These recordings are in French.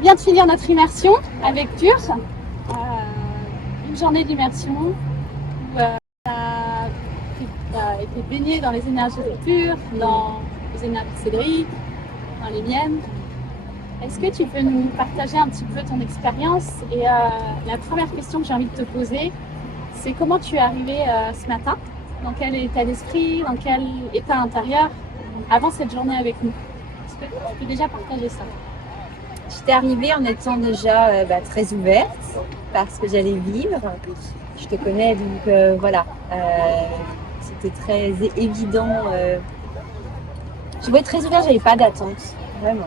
On vient de finir notre immersion avec Pure, une journée d'immersion où on a été baigné dans les énergies de Pure, dans les énergies de Cédric, dans les miennes. Est-ce que tu peux nous partager un petit peu ton expérience? Et la première question que j'ai envie de te poser, c'est comment tu es arrivé ce matin? Dans quel état d'esprit, dans quel état intérieur avant cette journée avec nous? Est-ce que tu peux déjà partager ça? J'étais arrivée en étant déjà très ouverte parce que j'allais vivre. Je te connais, donc voilà. C'était très évident. Je voulais être très ouverte, j'avais pas d'attente, vraiment.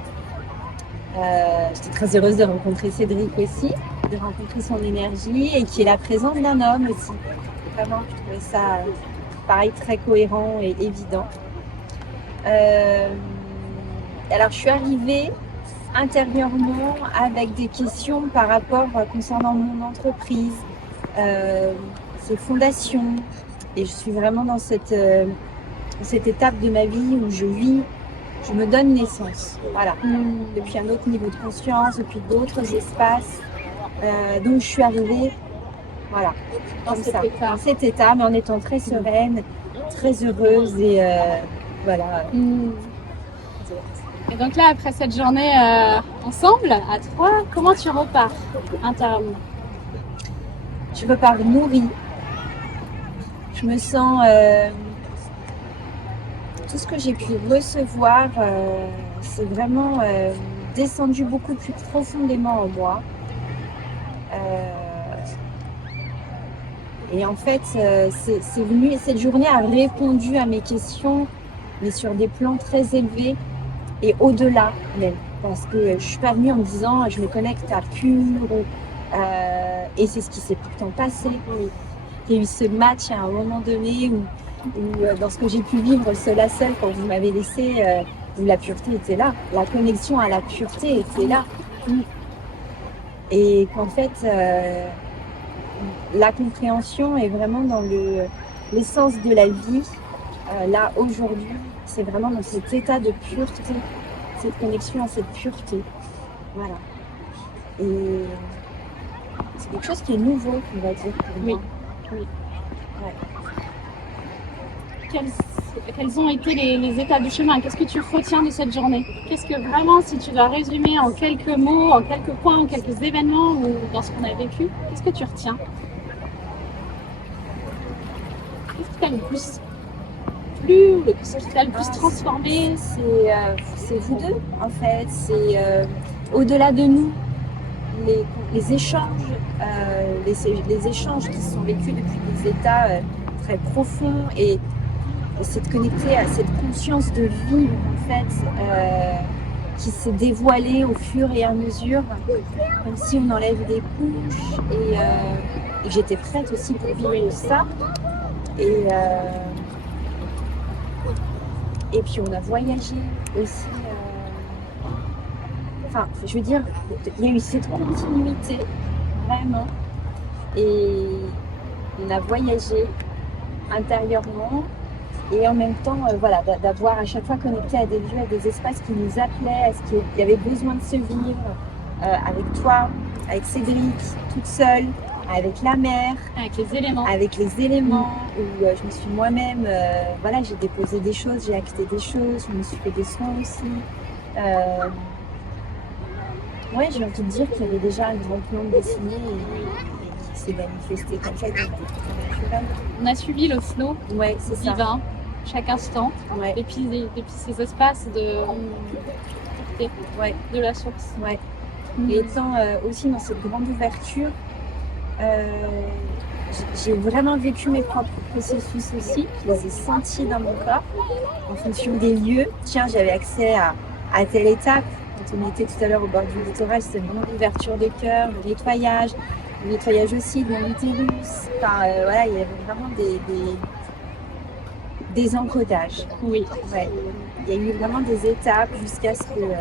J'étais très heureuse de rencontrer Cédric aussi, de rencontrer son énergie et qu'il y ait la présence d'un homme aussi. Vraiment, je trouvais ça pareil, très cohérent et évident. Alors, je suis arrivée intérieurement avec des questions par rapport concernant mon entreprise, ses fondations. Et je suis vraiment dans cette étape de ma vie où je vis, je me donne naissance. Voilà. Depuis un autre niveau de conscience, depuis d'autres espaces. Donc je suis arrivée voilà, dans cet état, mais en étant très sereine, très heureuse et voilà. Et donc là, après cette journée ensemble, à trois, comment tu repars intérieurement? Je repars nourrie. Je me sens... tout ce que j'ai pu recevoir, c'est vraiment descendu beaucoup plus profondément en moi. Et en fait, c'est venu, et cette journée a répondu à mes questions, mais sur des plans très élevés et au-delà même. Parce que je suis pas venue en me disant je me connecte à Pure, et c'est ce qui s'est pourtant passé. Il y a eu ce match à un moment donné où dans ce que j'ai pu vivre seul à seul quand vous m'avez laissé, où la pureté était là, la connexion à la pureté était là. Et qu'en fait, la compréhension est vraiment dans l'essence de la vie. Là, aujourd'hui, c'est vraiment dans cet état de pureté, cette connexion à cette pureté. Voilà. Et c'est quelque chose qui est nouveau, on va dire, pour moi. Oui. Ouais. Quels ont été les étapes du chemin? Qu'est-ce que tu retiens de cette journée? Qu'est-ce que vraiment, si tu dois résumer en quelques mots, en quelques points, en quelques événements ou dans ce qu'on a vécu, qu'est-ce que tu retiens? Qu'est-ce qui t'a le plus plu ou ce qui t'a le plus transformé? C'est vous deux, en fait. C'est au-delà de nous. Les échanges, les échanges qui sont vécus depuis des états très profonds et c'est de connecter à cette conscience de vivre en fait qui s'est dévoilée au fur et à mesure, comme si on enlève des couches et j'étais prête aussi pour vivre ça et puis on a voyagé aussi. Enfin, je veux dire, il y a eu cette continuité, vraiment. Et on a voyagé intérieurement et en même temps, voilà, d'avoir à chaque fois connecté à des lieux, à des espaces qui nous appelaient, à ce qu'il y avait besoin de se vivre avec toi, avec Cédric, toute seule, avec la mer, avec les éléments, où je me suis moi-même, voilà, j'ai déposé des choses, j'ai acté des choses, je me suis fait des soins aussi. Ouais, j'ai envie de dire qu'il y avait déjà un grand plan dessiné et qui s'est manifesté comme ça. On a suivi le flow divin, chaque instant, depuis ces espaces de la source. Ouais. Et étant aussi dans cette grande ouverture, j'ai vraiment vécu mes propres processus aussi. Je les ai sentis dans mon corps en fonction des lieux. Tiens, j'avais accès à telle étape. Quand on était tout à l'heure au bord du littoral, c'était vraiment l'ouverture de cœur, le nettoyage aussi de mon utérus. Enfin, voilà, il y avait vraiment des encodages. Oui. Ouais. Il y a eu vraiment des étapes jusqu'à ce qu'il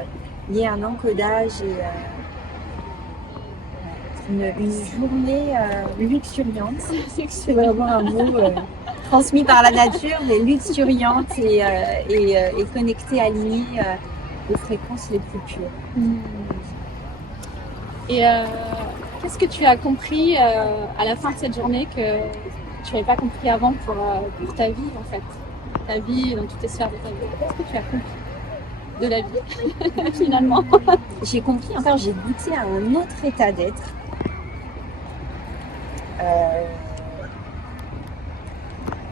y ait un encodage et une journée luxuriante. C'est vraiment un mot transmis par la nature, mais luxuriante et connectée, alignée aux fréquences les plus pures. Et qu'est-ce que tu as compris à la fin de cette journée que tu n'avais pas compris avant pour ta vie en fait? Ta vie dans toutes les sphères de ta vie. Qu'est-ce que tu as compris de la vie finalement? J'ai compris, enfin j'ai goûté à un autre état d'être.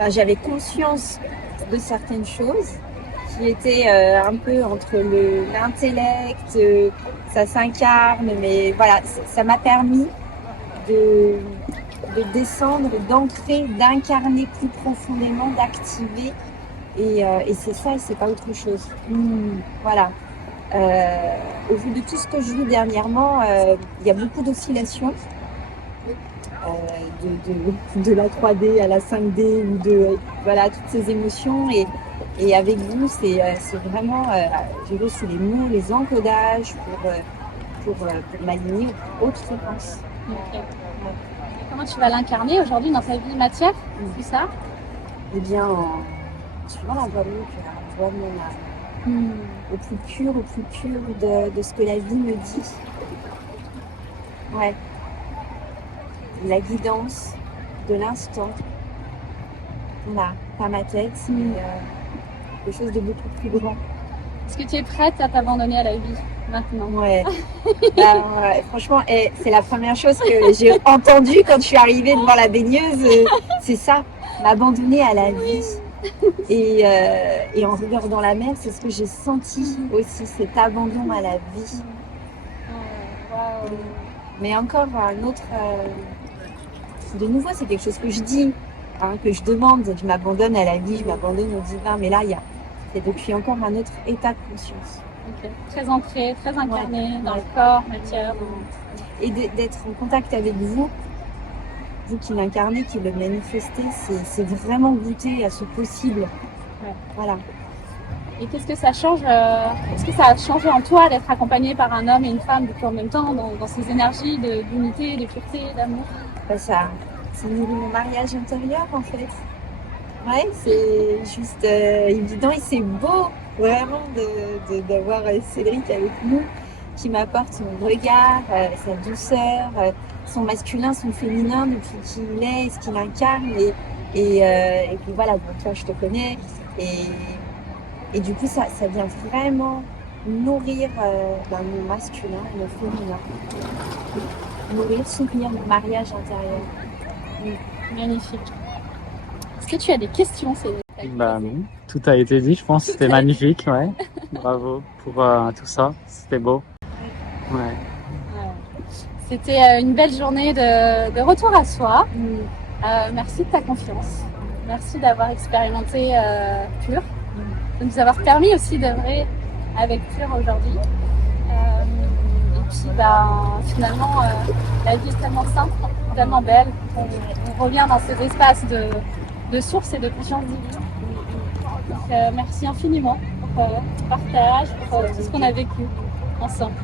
J'avais conscience de certaines choses qui étaient un peu entre l'intellect, ça s'incarne, mais voilà, ça m'a permis de descendre, d'ancrer, d'incarner plus profondément, d'activer. Et c'est ça, et c'est pas autre chose. Voilà. Au vu de tout ce que je vis dernièrement, il y a beaucoup d'oscillations. De la 3D à la 5D ou voilà, toutes ces émotions. Et avec vous, c'est vraiment, j'ai reçu les mots, les encodages pour m'aligner aux autres fréquences. Okay. Comment tu vas l'incarner aujourd'hui dans ta vie matière, tout ça? Eh bien, en suivant la voie de mon âme. Au plus pur de ce que la vie me dit. Ouais. La guidance de l'instant. Voilà, pas ma tête, mais quelque chose de beaucoup plus grand. Est-ce que tu es prête à t'abandonner à la vie maintenant? Ouais. Franchement, c'est la première chose que j'ai entendue quand je suis arrivée devant la baigneuse. C'est ça, m'abandonner à la vie. Et en regardant la mer, c'est ce que j'ai senti aussi, cet abandon à la vie. Wow. Mais encore un autre... de nouveau, c'est quelque chose que je dis, que je demande. Je m'abandonne à la vie, je m'abandonne au divin. Mais là, c'est depuis encore un autre état de conscience. Okay. Très ancré, très incarné dans le corps, matière. Et d'être en contact avec vous qui l'incarnez, qui le manifestez, c'est vraiment goûter à ce possible. Ouais. Voilà. Et qu'est-ce que ça change Est-ce que ça a changé en toi d'être accompagné par un homme et une femme en même temps dans ces énergies d'unité, de pureté, d'amour? Ça nourrit mon mariage intérieur en fait. Ouais, c'est juste évident et c'est beau vraiment d'avoir Cédric avec nous qui m'apporte son regard, sa douceur, son masculin, son féminin depuis qu'il est, ce qu'il incarne et puis voilà, donc toi je te connais et du coup ça vient vraiment nourrir mon masculin et mon féminin, nourrir, soutenir mon mariage intérieur. Magnifique. Est-ce que tu as des questions, Cédric? Non, tout a été dit, je pense. C'était magnifique, ouais. Bravo pour tout ça. C'était beau. Ouais. C'était une belle journée de retour à soi. Merci de ta confiance. Merci d'avoir expérimenté Pure, de nous avoir permis aussi d'œuvrer avec Pure aujourd'hui. Et puis finalement, la vie est tellement simple, tellement belle. On revient dans ces espaces de source et de conscience divine. Donc merci infiniment pour ton partage, pour tout ce qu'on a vécu ensemble.